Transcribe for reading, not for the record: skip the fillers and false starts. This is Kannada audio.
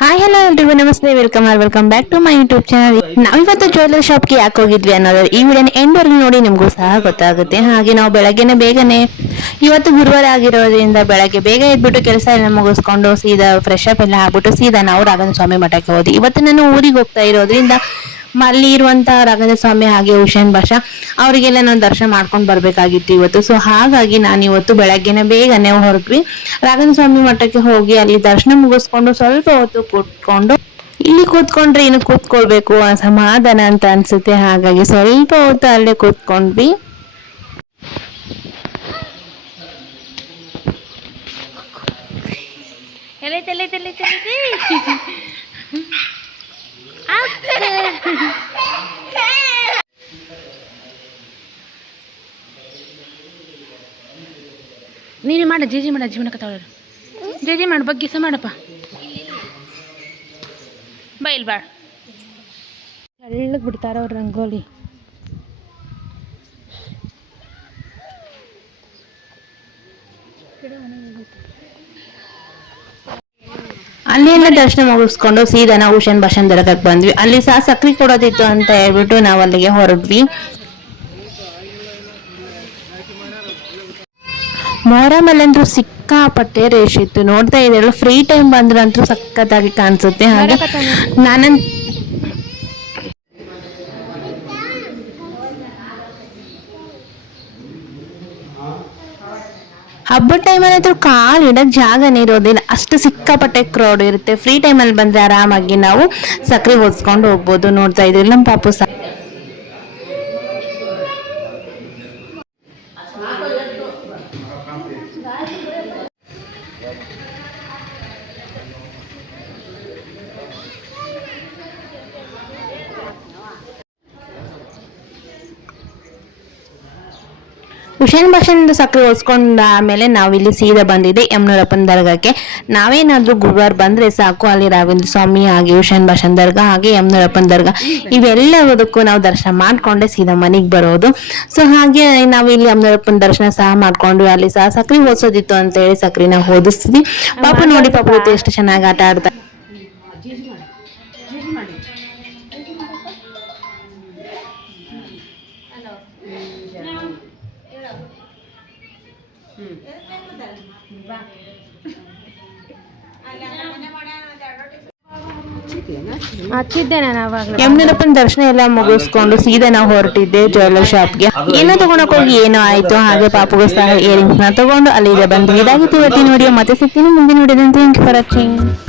ಹಾಯ್ ಹಲೋ ಎಲ್ರಿಗೂ ನಮಸ್ತೆ, welcome back to my YouTube channel. ನಾವಿವತ್ತು ಜ್ಯುವೆಲ್ಲರಿ ಶಾಪ್ಗೆ ಯಾಕೆ ಹೋಗಿದ್ವಿ ಅನ್ನೋದು ಈ ವಿಡಿಯೋನ ಎಂಡ್ವರೆಗೂ ನೋಡಿ ನಿಮಗೂ ಸಹ ಗೊತ್ತಾಗುತ್ತೆ. ಹಾಗೆ ನಾವು ಬೆಳಗ್ಗೆನೆ ಬೇಗನೆ ಇವತ್ತು ಗುರುವಾರ ಆಗಿರೋದ್ರಿಂದ ಬೆಳಗ್ಗೆ ಬೇಗ ಎದ್ಬಿಟ್ಟು ಕೆಲಸ ಎಲ್ಲ ಮುಗಿಸ್ಕೊಂಡು ಸೀದಾ ಫ್ರೆಶ್ ಅಪ್ ಎಲ್ಲ ಆಗ್ಬಿಟ್ಟು ಸೀದಾ ನಾವು ರಾಘವೇಂದ್ರ ಸ್ವಾಮಿ ಮಠಕ್ಕೆ ಹೋದ್ವಿ. ಇವತ್ತು ನಾನು ಊರಿಗೆ ಹೋಗ್ತಾ ಇರೋದ್ರಿಂದ ಅಲ್ಲಿ ಇರುವಂತ ರಾಘವೇಂದ್ರ ಸ್ವಾಮಿ ಹಾಗೆ ಹುಸೇನ್ ಭಾಷಾ ಅವರಿಗೆಲ್ಲ ನಾನು ದರ್ಶನ ಮಾಡ್ಕೊಂಡು ಬರ್ಬೇಕಾಗಿತ್ತು ಇವತ್ತು. ಸೊ ಹಾಗಾಗಿ ನಾನು ಇವತ್ತು ಬೆಳಗ್ಗೆನೆ ಬೇಗನೆ ಹೊರಟ್ವಿ. ರಾಘವೇಂದ್ರ ಸ್ವಾಮಿ ಮಠಕ್ಕೆ ಹೋಗಿ ಅಲ್ಲಿ ದರ್ಶನ ಮುಗಿಸ್ಕೊಂಡು ಸ್ವಲ್ಪ ಹೊತ್ತು ಕೂತ್ಕೊಂಡು, ಇಲ್ಲಿ ಕೂತ್ಕೊಂಡ್ರೆ ಇನ್ನು ಕೂತ್ಕೊಳ್ಬೇಕು ಸಮಾಧಾನ ಅಂತ ಅನ್ಸುತ್ತೆ. ಹಾಗಾಗಿ ಸ್ವಲ್ಪ ಹೊತ್ತು ಅಲ್ಲೇ ಕೂತ್ಕೊಂಡ್ವಿ. ನೀನು ಮಾಡ ಜೇಜಿ ಮಾಡ ಜೀವನ ಕತ್ತಾಳ ಜೇಜಿ ಮಾಡ ಬಗ್ಗಿಸ ಮಾಡಪ್ಪ ಬೈಲ್ ಬಾಳ ಎಳ್ಳಗ್ ಬಿಡ್ತಾರ ಅವ್ರ ರಂಗೋಲಿ. ಅಲ್ಲಿ ಎಲ್ಲ ದರ್ಶನ ಮುಗಿಸ್ಕೊಂಡು ಸೀದಾ ನಾವು ಹುಸೇನ್ ಭಾಷನ್ ದರ್ಗಾಕ್ಕೆ ಬಂದ್ವಿ. ಅಲ್ಲಿ ಸಹ ಸಕ್ರಿ ಕೊಡೋದಿತ್ತು ಅಂತ ಹೇಳ್ಬಿಟ್ಟು ನಾವು ಅಲ್ಲಿಗೆ ಹೊರಡ್ವಿ. ಮೊಹರಮಲ್ಲಂತೂ ಸಿಕ್ಕಾಪಟ್ಟೆ ರೇಷ್ ಇತ್ತು. ನೋಡ್ತಾ ಇದ್ರಲ್ಲ, ಫ್ರೀ ಟೈಮ್ ಬಂದ್ರಂತೂ ಸಖತ್ತಾಗಿ ಕಾಣಿಸುತ್ತೆ. ಹಾಗೆ ನಾನಂತ ಹಬ್ಬದ ಟೈಮಲ್ಲಿ ಅಂತೂ ಕಾಲು ಇಡಕ್ ಜಾಗನೇ ಇರೋದಿಲ್ಲ, ಅಷ್ಟು ಸಿಕ್ಕಾಪಟ್ಟೆ ಕ್ರೌಡ್ ಇರುತ್ತೆ. ಫ್ರೀ ಟೈಮಲ್ಲಿ ಬಂದ್ರೆ ಆರಾಮಾಗಿ ನಾವು ಸಕ್ರೆ ಹೊಸ್ಕೊಂಡು ಹೋಗ್ಬೋದು. ನೋಡ್ತಾ ಇದ್ರಿ ನಮ್ಮ ಪಾಪು ಸಹ ಹುಸೇನ್ ಭಾಷೆಯಿಂದ ಸಕ್ಕರೆ ಹೊಸ್ಕೊಂಡ ಆಮೇಲೆ ನಾವಿಲ್ಲಿ ಸೀದಾ ಬಂದಿದ್ದೆ ಯಮನೂರಪ್ಪನ ದರ್ಗಾಕ್ಕೆ. ನಾವೇನಾದ್ರೂ ಗುರುವಾರ ಬಂದ್ರೆ ಸಾಕು, ಅಲ್ಲಿ ರಾಘವೇಂದ್ರ ಸ್ವಾಮಿ ಹಾಗೆ ಹುಸೇನ್ ಭಾಷನ್ ದರ್ಗಾ ಹಾಗೆ ಯಮನೂರಪ್ಪನ ದರ್ಗಾ ಇವೆಲ್ಲದಕ್ಕೂ ನಾವು ದರ್ಶನ ಮಾಡ್ಕೊಂಡೆ ಸೀದಾ ಮನೆಗೆ ಬರೋದು. ಸೊ ಹಾಗೆ ನಾವು ಇಲ್ಲಿ ಯಮನೂರಪ್ಪನ ದರ್ಶನ ಸಹ ಮಾಡ್ಕೊಂಡ್ವಿ. ಅಲ್ಲಿ ಸಹ ಸಕ್ರೆ ಓದಿಸೋದಿತ್ತು ಅಂತ ಹೇಳಿ ಸಕ್ರಿನ ಓದಿಸ್ತೀವಿ. ಪಾಪ ನೋಡಿ, ಪಾಪ ಎಷ್ಟು ಚೆನ್ನಾಗಿ ಆಟ ಆಡ್ತಾ. ಯಮನೂರಪ್ಪನ ದರ್ಶನ ಎಲ್ಲ ಮುಗಿಸ್ಕೊಂಡು ಸೀದಾ ನಾವು ಹೊರಟಿದ್ದೆ ಜ್ಯುವೆಲ್ಲರಿ ಶಾಪ್ಗೆ. ಏನೋ ತಗೊಳಕ್ ಹೋಗಿ ಏನೋ ಆಯ್ತು. ಹಾಗೆ ಪಾಪುಗೂ ಸಹ ಇಯರಿಂಗ್ಸ್ ನ ತಗೊಂಡು ಅಲ್ಲಿಗೆ ಬಂದು ಇದಾಗಿತ್ತು ಇವತ್ತಿನ ವಿಡಿಯೋ. ಮತ್ತೆ ಸಿಗ್ತೀನಿ ಮುಂದಿನ ವಿಡಿಯೋದಂತೆ. Thank you for watching.